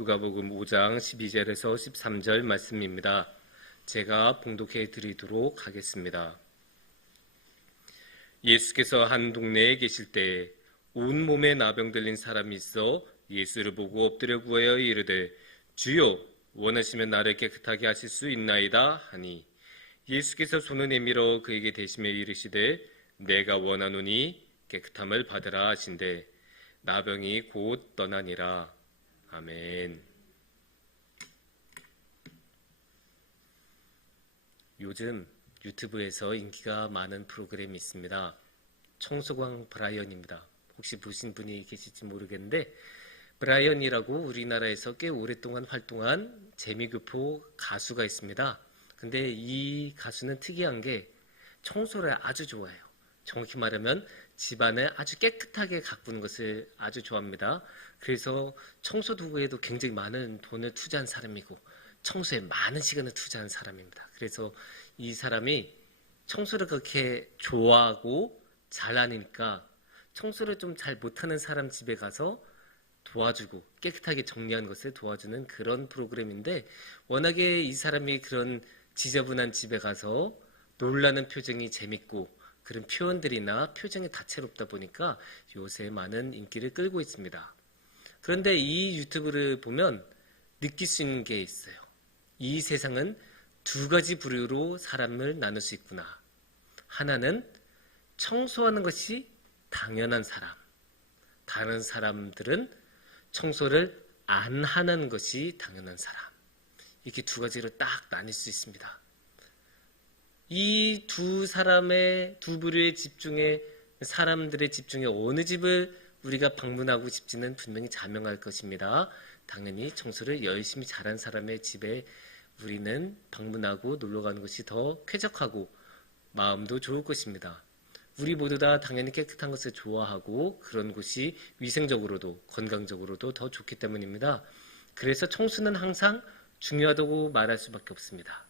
누가복음 5장 12절에서 13절 말씀입니다. 제가 봉독해 드리도록 하겠습니다. 예수께서 한 동네에 계실 때 온몸에 나병 들린 사람이 있어 예수를 보고 엎드려 구하여 이르되 주여 원하시면 나를 깨끗하게 하실 수 있나이다 하니 예수께서 손을 내밀어 그에게 대시며 이르시되 내가 원하노니 깨끗함을 받으라 하신대 나병이 곧 떠나니라. 아멘. 요즘 유튜브에서 인기가 많은 프로그램이 있습니다. 청소광 브라이언입니다. 혹시 보신 분이 계실지 모르겠는데 브라이언이라고 우리나라에서 꽤 오랫동안 활동한 재미교포 가수가 있습니다. 근데 이 가수는 특이한 게 청소를 아주 좋아해요. 정확히 말하면 집안을 아주 깨끗하게 가꾸는 것을 아주 좋아합니다. 그래서 청소 도구에도 굉장히 많은 돈을 투자한 사람이고 청소에 많은 시간을 투자한 사람입니다. 그래서 이 사람이 청소를 그렇게 좋아하고 잘하니까 청소를 좀 잘 못하는 사람 집에 가서 도와주고 깨끗하게 정리하는 것을 도와주는 그런 프로그램인데 워낙에 이 사람이 그런 지저분한 집에 가서 놀라는 표정이 재밌고 그런 표현들이나 표정이 다채롭다 보니까 요새 많은 인기를 끌고 있습니다. 그런데 이 유튜브를 보면 느낄 수 있는 게 있어요. 이 세상은 두 가지 부류로 사람을 나눌 수 있구나. 하나는 청소하는 것이 당연한 사람. 다른 사람들은 청소를 안 하는 것이 당연한 사람. 이렇게 두 가지로 딱 나뉠 수 있습니다. 이 두 사람의 두 부류의 집중에 사람들의 집중에 어느 집을 우리가 방문하고 싶지는 분명히 자명할 것입니다. 당연히 청소를 열심히 잘한 사람의 집에 우리는 방문하고 놀러 가는 것이 더 쾌적하고 마음도 좋을 것입니다. 우리 모두 다 당연히 깨끗한 것을 좋아하고 그런 곳이 위생적으로도 건강적으로도 더 좋기 때문입니다. 그래서 청소는 항상 중요하다고 말할 수밖에 없습니다.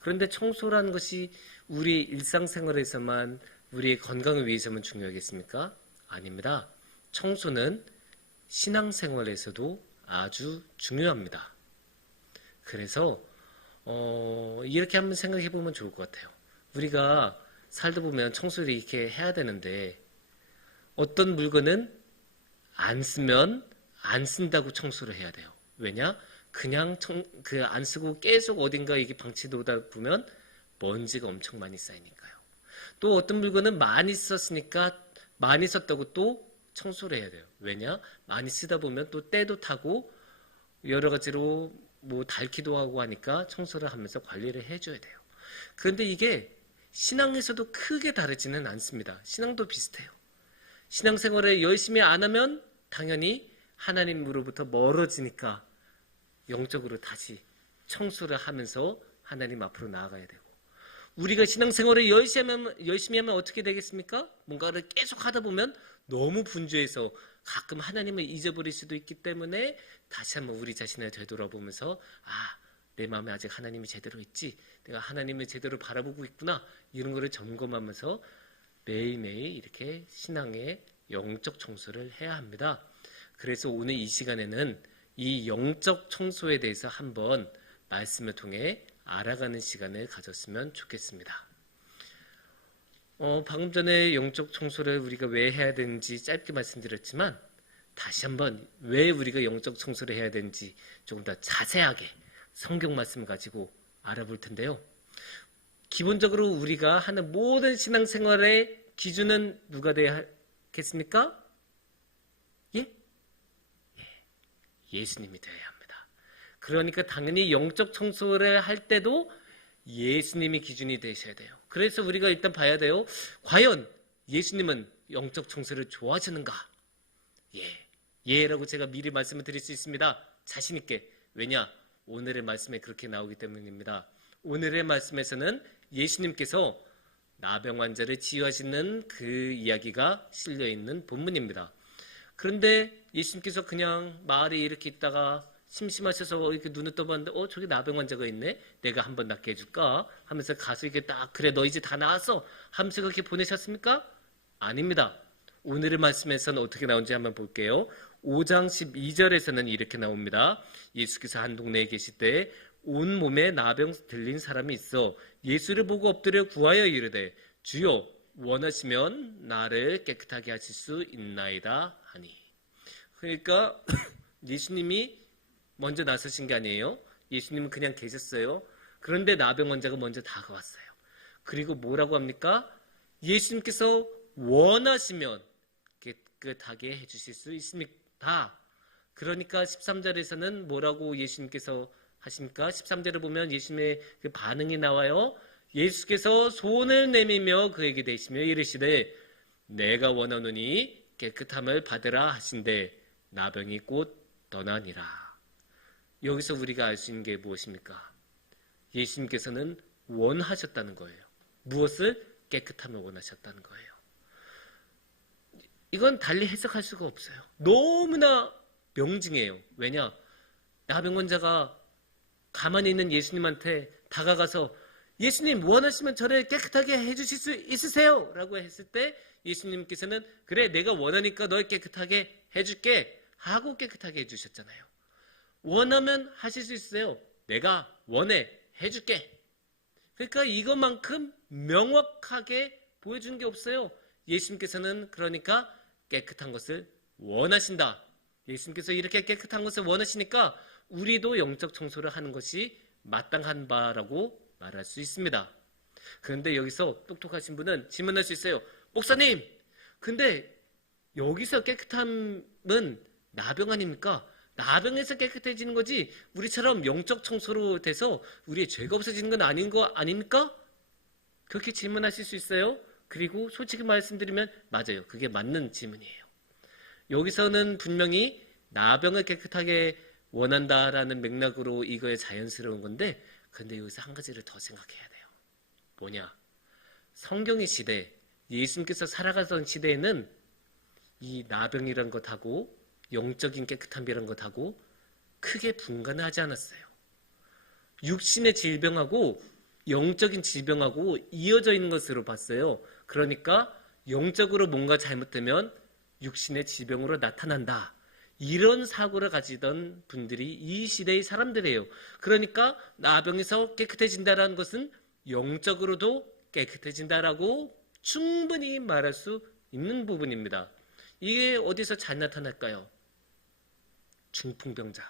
그런데 청소라는 것이 우리 일상생활에서만 우리의 건강을 위해서만 중요하겠습니까? 아닙니다. 청소는 신앙생활에서도 아주 중요합니다. 그래서 이렇게 한번 생각해 보면 좋을 것 같아요. 우리가 살다 보면 청소를 이렇게 해야 되는데 어떤 물건은 안 쓰면 안 쓴다고 청소를 해야 돼요. 왜냐? 그냥 안 쓰고 계속 어딘가 이게 방치되다 보면 먼지가 엄청 많이 쌓이니까요. 또 어떤 물건은 많이 썼으니까 많이 썼다고 또 청소를 해야 돼요. 왜냐? 많이 쓰다 보면 또 때도 타고 여러 가지로 뭐 닳기도 하고 하니까 청소를 하면서 관리를 해줘야 돼요. 그런데 이게 신앙에서도 크게 다르지는 않습니다. 신앙도 비슷해요. 신앙생활을 열심히 안 하면 당연히 하나님으로부터 멀어지니까 영적으로 다시 청소를 하면서 하나님 앞으로 나아가야 되고 우리가 신앙생활을 열심히 하면 어떻게 되겠습니까? 뭔가를 계속 하다 보면 너무 분주해서 가끔 하나님을 잊어버릴 수도 있기 때문에 다시 한번 우리 자신을 되돌아보면서 내 마음에 아직 하나님이 제대로 있지, 내가 하나님을 제대로 바라보고 있구나, 이런 거를 점검하면서 매일매일 이렇게 신앙의 영적 청소를 해야 합니다. 그래서 오늘 이 시간에는 이 영적 청소에 대해서 한번 말씀을 통해 알아가는 시간을 가졌으면 좋겠습니다. 방금 전에 영적 청소를 우리가 왜 해야 되는지 짧게 말씀드렸지만 다시 한번 왜 우리가 영적 청소를 해야 되는지 조금 더 자세하게 성경 말씀을 가지고 알아볼 텐데요. 기본적으로 우리가 하는 모든 신앙생활의 기준은 누가 되겠습니까? 예수님이 되어야 합니다. 그러니까 당연히 영적 청소를 할 때도 예수님이 기준이 되셔야 돼요. 그래서 우리가 일단 봐야 돼요. 과연 예수님은 영적 청소를 좋아하시는가? 예라고 제가 미리 말씀을 드릴 수 있습니다. 자신 있게. 왜냐? 오늘의 말씀에 그렇게 나오기 때문입니다. 오늘의 말씀에서는 예수님께서 나병 환자를 치유하시는 그 이야기가 실려있는 본문입니다. 그런데 예수님께서 그냥 마을에 이렇게 있다가 심심하셔서 이렇게 눈을 떠봤는데 저기 나병 환자가 있네, 내가 한번 낫게 해줄까 하면서 가서 이렇게 딱 그래 너 이제 다 나았어 하면서 그렇게 보내셨습니까? 아닙니다. 오늘의 말씀에서는 어떻게 나온지 한번 볼게요. 5장 12절에서는 이렇게 나옵니다. 예수께서 한 동네에 계실 때 온몸에 나병 들린 사람이 있어 예수를 보고 엎드려 구하여 이르되 주여 원하시면 나를 깨끗하게 하실 수 있나이다 하니. 그러니까 예수님이 먼저 나서신 게 아니에요. 예수님은 그냥 계셨어요. 그런데 나병 환자가 먼저 다가왔어요. 그리고 뭐라고 합니까? 예수님께서 원하시면 깨끗하게 해주실 수 있습니다. 그러니까 13절에서는 뭐라고 예수님께서 하십니까? 13절을 보면 예수님의 그 반응이 나와요. 예수께서 손을 내밀며 그에게 대시며 이르시되 내가 원하노니 깨끗함을 받으라 하신대 나병이 곧 떠나니라. 여기서 우리가 알 수 있는 게 무엇입니까? 예수님께서는 원하셨다는 거예요. 무엇을? 깨끗함을 원하셨다는 거예요. 이건 달리 해석할 수가 없어요. 너무나 명징해요. 왜냐? 나병 환자가 가만히 있는 예수님한테 다가가서 예수님 원하시면 저를 깨끗하게 해주실 수 있으세요? 라고 했을 때 예수님께서는 그래 내가 원하니까 널 깨끗하게 해줄게 하고 깨끗하게 해주셨잖아요. 원하면 하실 수 있어요. 내가 원해 해줄게. 그러니까 이것만큼 명확하게 보여준 게 없어요. 예수님께서는 그러니까 깨끗한 것을 원하신다. 예수님께서 이렇게 깨끗한 것을 원하시니까 우리도 영적 청소를 하는 것이 마땅한 바라고 말할 수 있습니다. 그런데 여기서 똑똑하신 분은 질문할 수 있어요. 목사님, 근데 여기서 깨끗함은 나병 아닙니까? 나병에서 깨끗해지는 거지 우리처럼 영적 청소로 돼서 우리의 죄가 없어지는 건 아닌 거 아닙니까? 그렇게 질문하실 수 있어요. 그리고 솔직히 말씀드리면 맞아요. 그게 맞는 질문이에요. 여기서는 분명히 나병을 깨끗하게 원한다라는 맥락으로 이거에 자연스러운 건데 근데 여기서 한 가지를 더 생각해야 돼요. 뭐냐? 성경의 시대, 예수님께서 살아가던 시대에는 이 나병이란 것하고 영적인 깨끗함이란 것하고 크게 분간을 하지 않았어요. 육신의 질병하고 영적인 질병하고 이어져 있는 것으로 봤어요. 그러니까 영적으로 뭔가 잘못되면 육신의 질병으로 나타난다. 이런 사고를 가지던 분들이 이 시대의 사람들이에요. 그러니까 나병에서 깨끗해진다는 것은 영적으로도 깨끗해진다라고 충분히 말할 수 있는 부분입니다. 이게 어디서 잘 나타날까요? 중풍병자.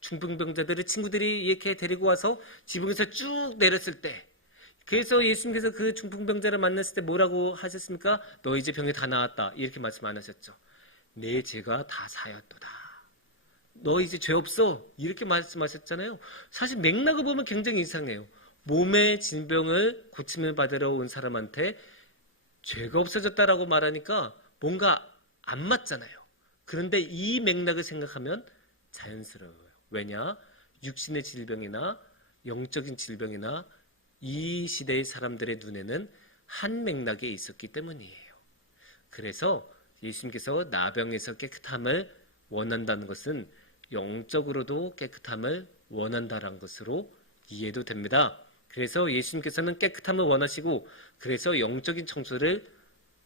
중풍병자들을 친구들이 이렇게 데리고 와서 지붕에서 쭉 내렸을 때 그래서 예수님께서 그 중풍병자를 만났을 때 뭐라고 하셨습니까? 너 이제 병이 다 나았다. 이렇게 말씀 안 하셨죠. 내 죄가 다 사였도다. 너 이제 죄 없어. 이렇게 말씀하셨잖아요. 사실 맥락을 보면 굉장히 이상해요. 몸의 질병을 고침을 받으러 온 사람한테 죄가 없어졌다라고 말하니까 뭔가 안 맞잖아요. 그런데 이 맥락을 생각하면 자연스러워요. 왜냐? 육신의 질병이나 영적인 질병이나 이 시대의 사람들의 눈에는 한 맥락에 있었기 때문이에요. 그래서 예수님께서 나병에서 깨끗함을 원한다는 것은 영적으로도 깨끗함을 원한다는 것으로 이해도 됩니다. 그래서 예수님께서는 깨끗함을 원하시고 그래서 영적인 청소를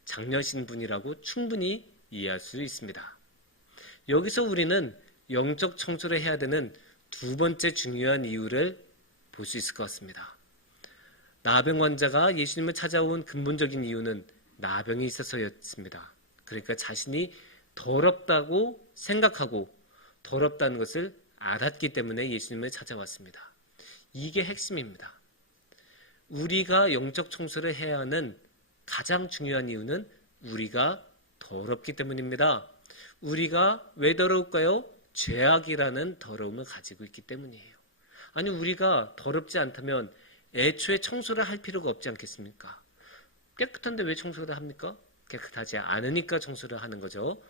장려하시는 분이라고 충분히 이해할 수 있습니다. 여기서 우리는 영적 청소를 해야 되는 두 번째 중요한 이유를 볼 수 있을 것 같습니다. 나병 환자가 예수님을 찾아온 근본적인 이유는 나병이 있어서였습니다. 그러니까 자신이 더럽다고 생각하고 더럽다는 것을 알았기 때문에 예수님을 찾아왔습니다. 이게 핵심입니다. 우리가 영적 청소를 해야 하는 가장 중요한 이유는 우리가 더럽기 때문입니다. 우리가 왜 더러울까요? 죄악이라는 더러움을 가지고 있기 때문이에요. 아니 우리가 더럽지 않다면 애초에 청소를 할 필요가 없지 않겠습니까? 깨끗한데 왜 청소를 합니까? 깨끗하지 않으니까 청소를 하는 거죠.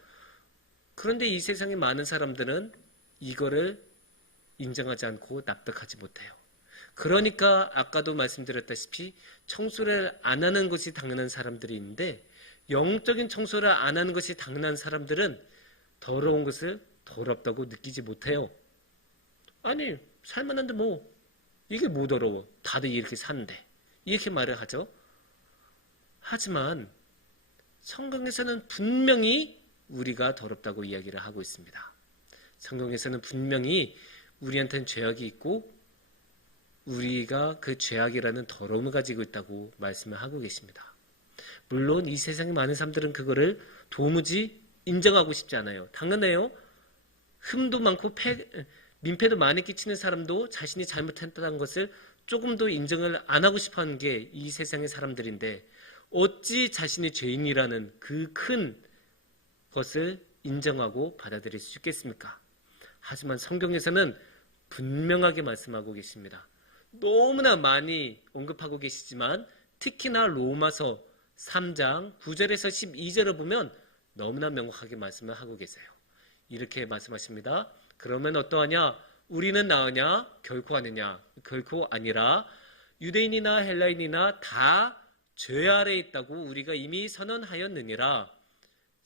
그런데 이 세상에 많은 사람들은 이거를 인정하지 않고 납득하지 못해요. 그러니까 아까도 말씀드렸다시피 청소를 안 하는 것이 당연한 사람들이 있는데 영적인 청소를 안 하는 것이 당연한 사람들은 더러운 것을 더럽다고 느끼지 못해요. 아니 살만한데 뭐 이게 뭐 더러워. 다들 이렇게 사는데 이렇게 말을 하죠. 하지만 성경에서는 분명히 우리가 더럽다고 이야기를 하고 있습니다. 성경에서는 분명히 우리한테는 죄악이 있고 우리가 그 죄악이라는 더러움을 가지고 있다고 말씀을 하고 계십니다. 물론 이 세상에 많은 사람들은 그거를 도무지 인정하고 싶지 않아요. 당연해요. 흠도 많고 민폐도 많이 끼치는 사람도 자신이 잘못했다는 것을 조금도 인정을 안 하고 싶어하는 게 이 세상의 사람들인데 어찌 자신이 죄인이라는 그 큰 것을 인정하고 받아들일 수 있겠습니까? 하지만 성경에서는 분명하게 말씀하고 계십니다. 너무나 많이 언급하고 계시지만 특히나 로마서 3장 9절에서 12절을 보면 너무나 명확하게 말씀을 하고 계세요. 이렇게 말씀하십니다. 그러면 어떠하냐? 우리는 나으냐? 결코 아니냐? 결코 아니라 유대인이나 헬라인이나 다 죄 아래에 있다고 우리가 이미 선언하였느니라.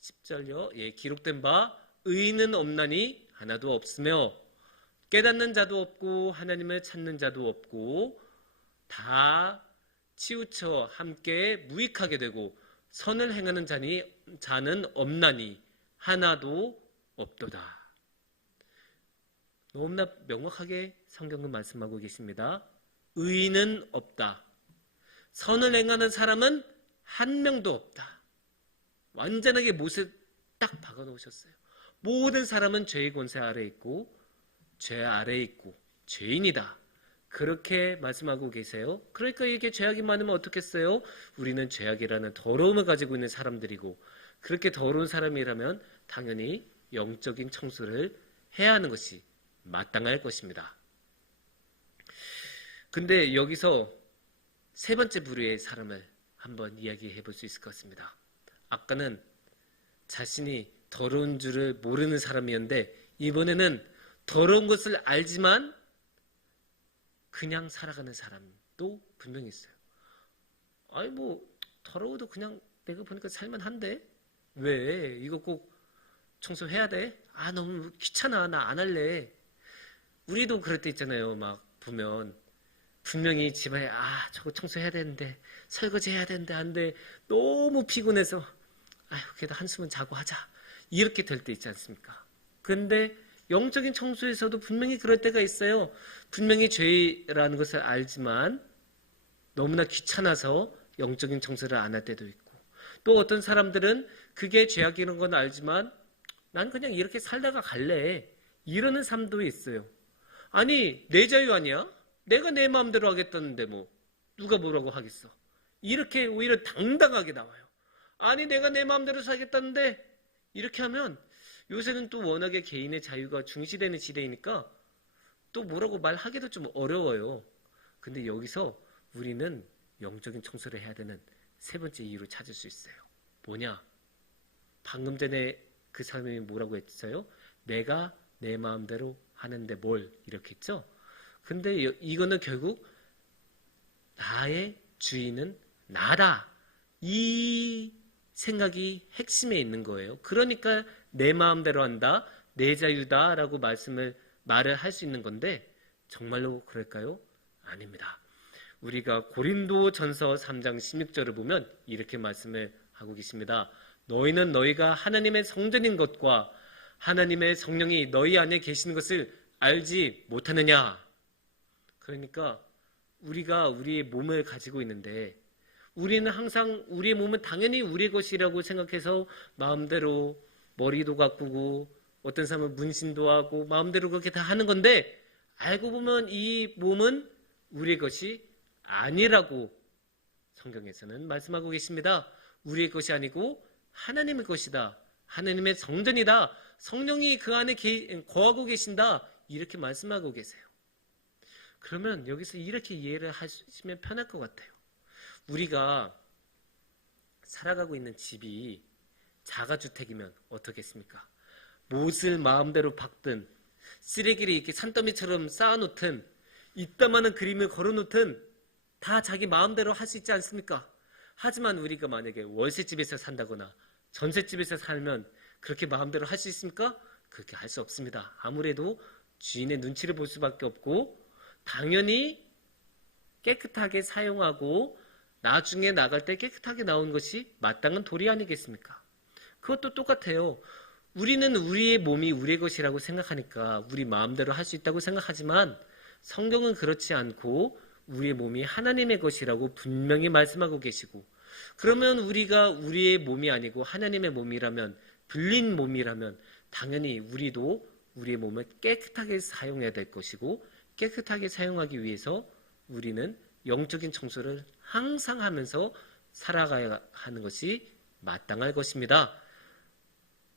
10절요. 예, 기록된 바 의인은 없나니 하나도 없으며 깨닫는 자도 없고 하나님을 찾는 자도 없고 다 치우쳐 함께 무익하게 되고 선을 행하는 자는 없나니 하나도 없도다. 너무나 명확하게 성경은 말씀하고 계십니다. 의인은 없다. 선을 행하는 사람은 한 명도 없다. 완전하게 못에 딱 박아놓으셨어요. 모든 사람은 죄의 권세 아래에 있고 죄 아래에 있고 죄인이다. 그렇게 말씀하고 계세요. 그러니까 이게 죄악이 많으면 어떻겠어요? 우리는 죄악이라는 더러움을 가지고 있는 사람들이고 그렇게 더러운 사람이라면 당연히 영적인 청소를 해야 하는 것이 마땅할 것입니다. 근데 여기서 세 번째 부류의 사람을 한번 이야기해 볼 수 있을 것 같습니다. 아까는 자신이 더러운 줄을 모르는 사람이었는데 이번에는 더러운 것을 알지만 그냥 살아가는 사람도 분명히 있어요. 아니 뭐 더러워도 그냥 내가 보니까 살만한데 왜 이거 꼭 청소해야 돼? 아 너무 귀찮아 나 안 할래. 우리도 그럴 때 있잖아요. 막 보면 분명히 집안에 저거 청소해야 되는데 설거지 해야 되는데 안 돼. 너무 피곤해서 아휴 그래도 한숨은 자고 하자. 이렇게 될 때 있지 않습니까? 근데 영적인 청소에서도 분명히 그럴 때가 있어요. 분명히 죄라는 것을 알지만 너무나 귀찮아서 영적인 청소를 안 할 때도 있고 또 어떤 사람들은 그게 죄악이라는 건 알지만 난 그냥 이렇게 살다가 갈래. 이러는 삶도 있어요. 아니 내 자유 아니야? 내가 내 마음대로 하겠다는데 뭐 누가 뭐라고 하겠어. 이렇게 오히려 당당하게 나와요. 아니 내가 내 마음대로 살겠다는데 이렇게 하면 요새는 또 워낙에 개인의 자유가 중시되는 시대이니까 또 뭐라고 말하기도 좀 어려워요. 근데 여기서 우리는 영적인 청소를 해야 되는 세 번째 이유를 찾을 수 있어요. 뭐냐? 방금 전에 그 사람이 뭐라고 했어요? 내가 내 마음대로 하는데 뭘 이렇게 했죠? 근데 이거는 결국 나의 주인은 나다. 이 생각이 핵심에 있는 거예요. 그러니까 내 마음대로 한다, 내 자유다라고 말을 할 수 있는 건데 정말로 그럴까요? 아닙니다. 우리가 고린도전서 3장 16절을 보면 이렇게 말씀을 하고 계십니다. 너희는 너희가 하나님의 성전인 것과 하나님의 성령이 너희 안에 계시는 것을 알지 못하느냐? 그러니까 우리가 우리의 몸을 가지고 있는데 우리는 항상 우리의 몸은 당연히 우리의 것이라고 생각해서 마음대로 머리도 가꾸고 어떤 사람은 문신도 하고 마음대로 그렇게 다 하는 건데 알고 보면 이 몸은 우리의 것이 아니라고 성경에서는 말씀하고 계십니다. 우리의 것이 아니고 하나님의 것이다. 하나님의 성전이다. 성령이 그 안에 거하고 계신다. 이렇게 말씀하고 계세요. 그러면 여기서 이렇게 이해를 하시면 편할 것 같아요. 우리가 살아가고 있는 집이 자가주택이면 어떻겠습니까? 못을 마음대로 박든 쓰레기를 이렇게 산더미처럼 쌓아놓든 이따만한 그림을 걸어놓든 다 자기 마음대로 할 수 있지 않습니까? 하지만 우리가 만약에 월세집에서 산다거나 전셋집에서 살면 그렇게 마음대로 할 수 있습니까? 그렇게 할 수 없습니다. 아무래도 주인의 눈치를 볼 수밖에 없고 당연히 깨끗하게 사용하고 나중에 나갈 때 깨끗하게 나온 것이 마땅한 도리 아니겠습니까? 그것도 똑같아요. 우리는 우리의 몸이 우리의 것이라고 생각하니까 우리 마음대로 할 수 있다고 생각하지만 성경은 그렇지 않고 우리의 몸이 하나님의 것이라고 분명히 말씀하고 계시고, 그러면 우리가 우리의 몸이 아니고 하나님의 몸이라면, 불린 몸이라면 당연히 우리도 우리의 몸을 깨끗하게 사용해야 될 것이고, 깨끗하게 사용하기 위해서 우리는 영적인 청소를 항상 하면서 살아가야 하는 것이 마땅할 것입니다.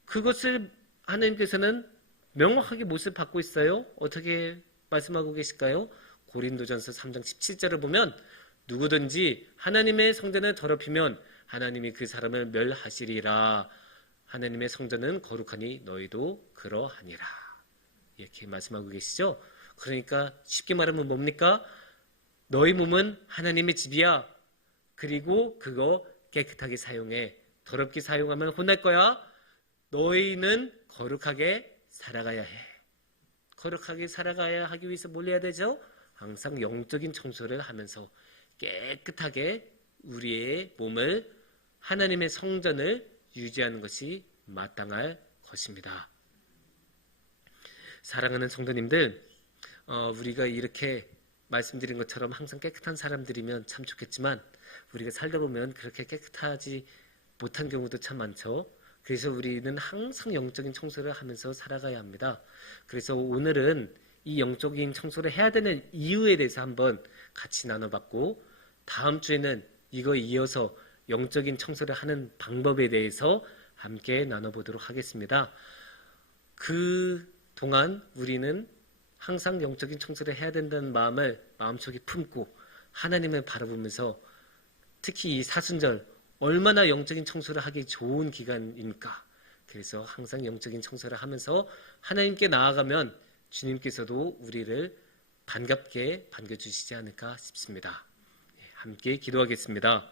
그것을 하나님께서는 명확하게 못을 받고 있어요. 어떻게 말씀하고 계실까요? 고린도전서 3장 17절을 보면 누구든지 하나님의 성전을 더럽히면 하나님이 그 사람을 멸하시리라. 하나님의 성전은 거룩하니 너희도 그러하니라. 이렇게 말씀하고 계시죠. 그러니까 쉽게 말하면 뭡니까? 너희 몸은 하나님의 집이야. 그리고 그거 깨끗하게 사용해. 더럽게 사용하면 혼날 거야. 너희는 거룩하게 살아가야 해. 거룩하게 살아가야 하기 위해서 뭘 해야 되죠? 항상 영적인 청소를 하면서 깨끗하게 우리의 몸을, 하나님의 성전을 유지하는 것이 마땅할 것입니다. 사랑하는 성도님들, 우리가 이렇게 말씀드린 것처럼 항상 깨끗한 사람들이면 참 좋겠지만 우리가 살다 보면 그렇게 깨끗하지 못한 경우도 참 많죠. 그래서 우리는 항상 영적인 청소를 하면서 살아가야 합니다. 그래서 오늘은 이 영적인 청소를 해야 되는 이유에 대해서 한번 같이 나눠봤고, 다음 주에는 이거 이어서 영적인 청소를 하는 방법에 대해서 함께 나눠보도록 하겠습니다. 그 동안 우리는 항상 영적인 청소를 해야 된다는 마음을 마음속에 품고 하나님을 바라보면서, 특히 이 사순절 얼마나 영적인 청소를 하기 좋은 기간입니까? 그래서 항상 영적인 청소를 하면서 하나님께 나아가면 주님께서도 우리를 반갑게 반겨주시지 않을까 싶습니다. 함께 기도하겠습니다.